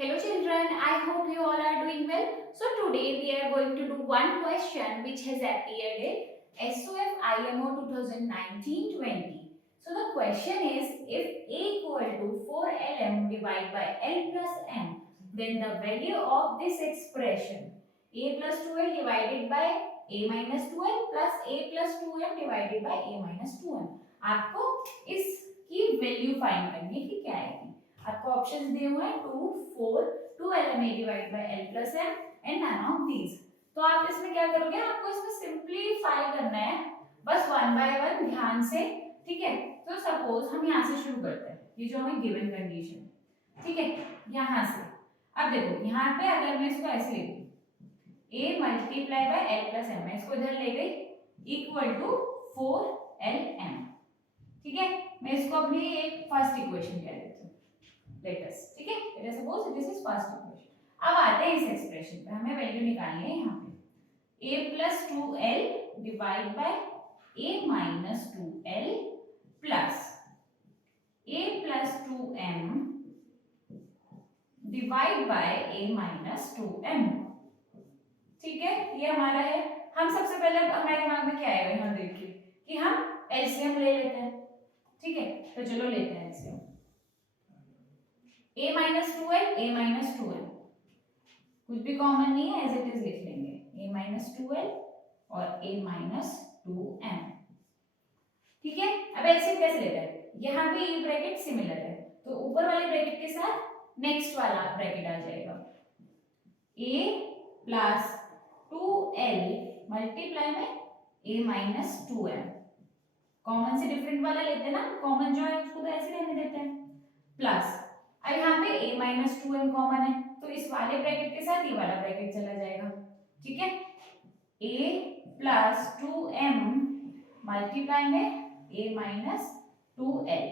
Hello children, I hope you all are doing well. So today we are going to do one question which has appeared in SOF IMO 2019-20. So the question is, if A equal to 4LM divided by L plus M, then the value of this expression A plus 2L divided by A minus 2L plus A plus 2M divided by A minus 2M. आपको इसकी value find करनी है कि क्या आएगी। आपको options दिए हुए हैं 2 4 2LMA divide by L plus M and none of these. तो आप इसमें क्या करोगे, आपको इसमें सिंपलीफाई करना है बस वन बाय वन ध्यान से, ठीक है। तो सपोज हम यहाँ से शुरू करते हैं, ये जो हमें गिवन कंडीशन, ठीक है, यहाँ से। अब देखो यहाँ पे अगर मैं इसको ऐसे ले लूँ A multiply by L plus M, मैं इसको इधर ले गई इक्वल टू 4LM, ठीक है। मैं इसको अपनी एक फर्स्ट इक्वेशन कह देती हूँ, लेट अस, ठीक है। Let us suppose this is first equation. अब आते हैं इस एक्सप्रेशन पे, हमें वैल्यू निकालनी है यहाँ पे A plus 2L divide by A minus 2L plus A plus 2M divide by A minus 2M, ठीक है। ये हमारा है। हम सबसे पहले हमारे दिमाग में क्या आएगा, यहाँ देखिए कि हम एलसीएम ले लेते हैं, ठीक है। तो चलो लेते हैं LCM. A minus 2L A minus 2M, कुछ भी कॉमन नहीं है, एज इट इज लिख लेंगे A माइनस 2L और A माइनस 2M, ठीक है। अब एलसीएम कैसे लेते हैं, यहाँ पे ये ब्रैकेट सिमिलर है तो ऊपर वाले ब्रैकेट के साथ नेक्स्ट वाला ब्रैकेट आ जाएगा। A प्लस 2L मल्टीप्लाई में A माइनस 2M, कॉमन से डिफरेंट वाला लेते हैं ना, कॉमन जो है उसको तो ऐसे रहने देते हैं, प्लस अब यहाँ पे A माइनस 2M कॉमन है तो इस वाले ब्रैकेट के साथ ये वाला ब्रैकेट चला जाएगा, ठीक है। A प्लस 2M मल्टीप्लाई में A माइनस 2L,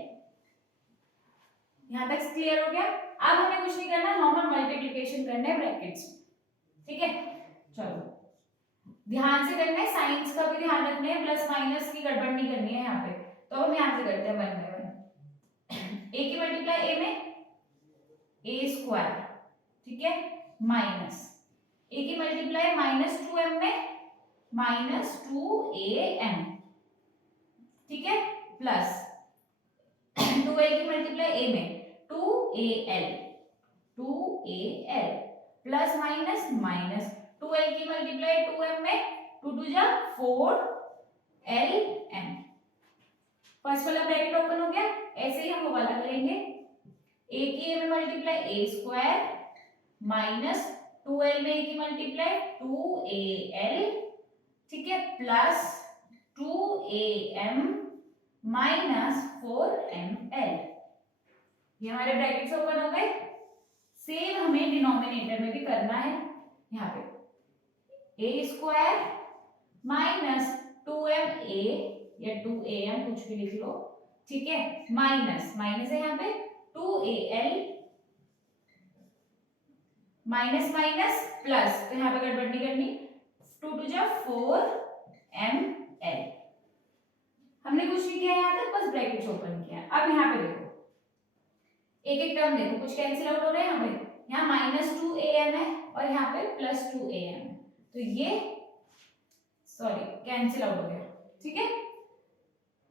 यहाँ तक क्लियर हो गया। अब हमें कुछ नहीं करना, नॉर्मल मल्टीप्लिकेशन करना है ब्रैकेट्स, ठीक है। चलो ध्यान से करना है, साइंस का भी ध्यान रखना है, प्लस माइनस की गड़बड़ नहीं करनी है यहाँ पे। तो हम यहाँ से करते हैं वन बाय वन। A की मल्टीप्लाई A में A स्क्वायर, ठीक है, माइनस A की मल्टीप्लाई माइनस 2M में माइनस 2AM, ठीक है, प्लस 2L की मल्टीप्लाई A में 2AL plus minus minus 2L की मल्टीप्लाई 2M में 2 2 जा 4LM। फर्स्ट वाला ब्रैकेट ओपन हो गया, ऐसे ही हम वो वाला करेंगे। A की A में multiply A square minus 2L में A की मल्टीप्लाई 2AL, ठीक है, प्लस 2AM माइनस 4ML। ये हमारे ब्रैकेट्स ओपन हो गए। सेम हमें डिनोमिनेटर में भी करना है, यहाँ पे A स्क्वायर माइनस 2MA या 2AM कुछ भी लिख लो, ठीक है, माइनस माइनस है यहाँ पे 2AL माइनस माइनस प्लस, तो यहाँ पे गड़बड़ नहीं करनी, 2 2 जा 4ML। हमने कुछ नहीं किया यहाँ तक, बस ब्रैकेट्स ओपन किया। अब यहाँ पे देखो एक एक टर्म देखो, कुछ कैंसिल आउट हो रहा है यहाँ पे, यहाँ माइनस 2AM है और यहाँ पे प्लस 2AM है, तो ये सॉरी कैंसिल आउट हो गया, ठीक है,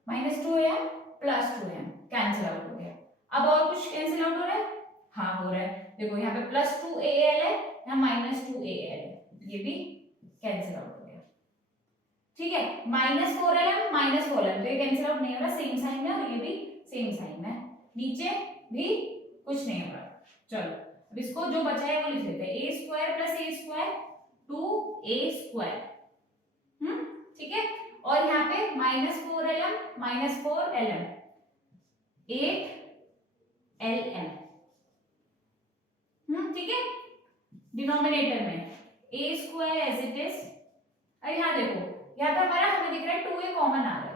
minus 2AM plus 2AM cancel out हो गया। अब और कुछ कैंसिल आउट हो रहा है, हाँ हो रहा है, देखो यहाँ पे प्लस 2AL है, यहाँ माइनस 2AL है, ये भी कैंसिल आउट हो गया, ठीक है। माइनस 4LM माइनस 4LM, तो ये कैंसिल आउट नहीं हो रहा, सेम साइन है और ये भी सेम साइन है, नीचे भी कुछ नहीं हो रहा। चलो अब इसको जो बचा है वो लिख लेते हैं, A square plus A square 2A square, ठीक है, और यहाँ पे minus 4LM minus 4LM 8LM, ठीक है। डिनोमिनेटर में A square as it is. अब यहाँ देखो, यहाँ पे हमारा हमें दिख रहा है 2A कॉमन आ रहा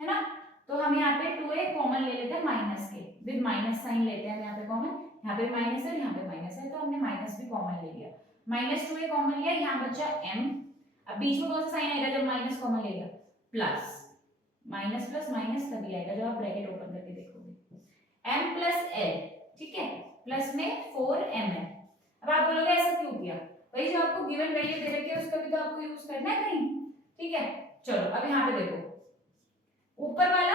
है ना, तो हम यहाँ पे 2A कॉमन ले लेते हैं माइनस के, विद माइनस साइन लेते हैं यहाँ पे कॉमन, यहाँ पे माइनस है यहाँ पे माइनस है, तो हमने माइनस भी कॉमन ले लिया, माइनस 2A कॉमन लिया, यहाँ बचा M। अब बीच में कौन सा साइन आएगा जब माइनस कॉमन लेगा, प्लस, माइनस प्लस माइनस तभी आएगा जब आप ब्रैकेट ओपन करके देखोगे, M प्लस L, ठीक है, प्लस में 4 ml। अब आप बोलोगे ऐसा क्यों किया, भाई जो आपको गिवन वैल्यू दे रखी है उसका भी तो आपको यूज करना है कहीं, ठीक है। चलो अब यहाँ पे देखो, ऊपर वाला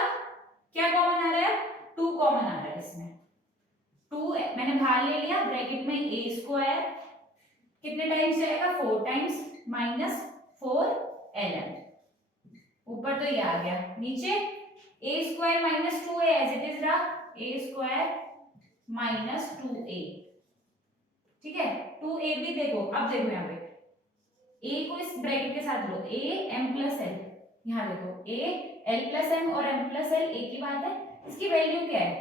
क्या कॉमन आ रहा है, 2 कॉमन आ रहा है इसमें, 2 मैंने बाहर ले लिया, ब्रैकेट में a स्क्वायर कितने टाइम्स जाएगा, 4 टाइम्स माइनस 4 ln, ऊपर तो ये आ गया, नीचे a square minus 2a as it is रहा, a स्क्वायर माइनस 2a, ठीक है। 2a भी देखो, अब देखो यहाँ पे a को इस ब्रैकेट के साथ लो, a m प्लस l, यहाँ देखो a l प्लस m और m प्लस l एक ही बात है, इसकी वैल्यू क्या है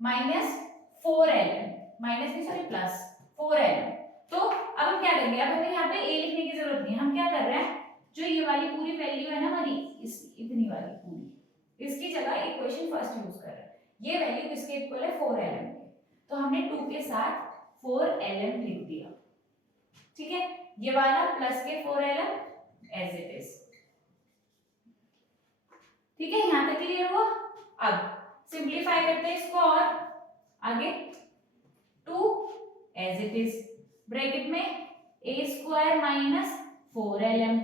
माइनस 4 ln, माइनस नहीं सॉरी प्लस 4 ln। तो अब हम क्या करेंगे, अब हमें यहाँ पे a लिखने की जरूरत नहीं है, हम क्या कर रहे हैं, जो ये वाली पूरी वैल्यू है ना हमारी, इस इतनी वाली पूरी, इसकी जगह इक्वेशन फर्स्ट यूज कर रहे हैं, ये वैल्यू किसके इक्वल है 4 ln के, तो हमने 2 के साथ 4 ln लिख दिया, ठीक है। ये वाला प्लस के 4 ln एज इट इज, ठीक है, यहां तक क्लियर हुआ। अब सिंपलीफाई करते हैं इसको और आगे, 2 एज इट इज, ब्रैकेट में a square minus 4 ln,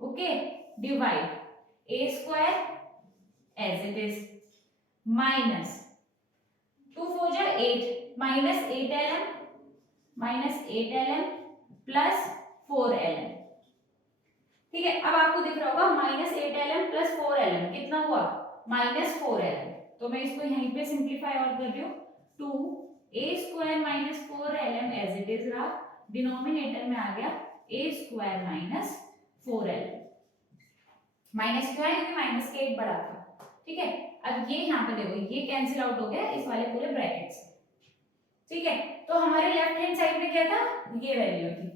okay, divide a square as it is minus 2 4 जा 8 minus 8 ln minus 8 ln plus 4 ln, ठीक है। अब आपको दिख रहा होगा माइनस 8 ln प्लस 4 ln कितना हुआ माइनस 4 ln, तो मैं इसको यहीं पे सिंपलीफाई और कर रही हूँ, 2 a square minus 4 ln as it is रहा, डिनोमिनेटर में आ गया a square minus 4 ln, minus क्यों है क्योंकि माइनस के एक बड़ा था, ठीक है। अब ये यहाँ पे देखो ये कैंसिल आउट हो गया इस वाले पूरे ब्रैकेट से, ठीक है। तो हमारे लेफ्ट हैंड साइड में क्या था, ये वैल्यू थी,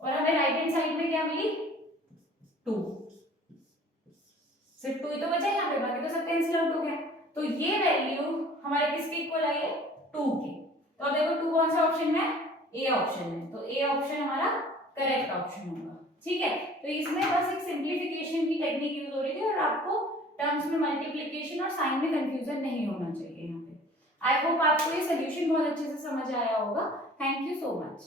और हमें राइट हैंड साइड में क्या मिली 2, सिर्फ 2 ही तो बचा यहाँ पे, बाकी तो सब कैंसिल आउट हो गया, तो ये वैल्यू हमारे किसके इक्वल आई है 2 की। तो अब देखो 2 कौन सा ऑप्शन में, ए ऑप्शन में, तो ए ऑप्शन हमारा करेक्ट ऑप्शन होगा, ठीक है। तो इसमें बस एक सिंपलीफिकेशन की टेक्निक यूज हो रही थी और आपको टर्म्स में मल्टीप्लिकेशन और साइन में कंफ्यूजन नहीं होना चाहिए यहाँ पे। आई होप आपको ये सोल्यूशन बहुत अच्छे से समझ आया होगा। Thank you so much.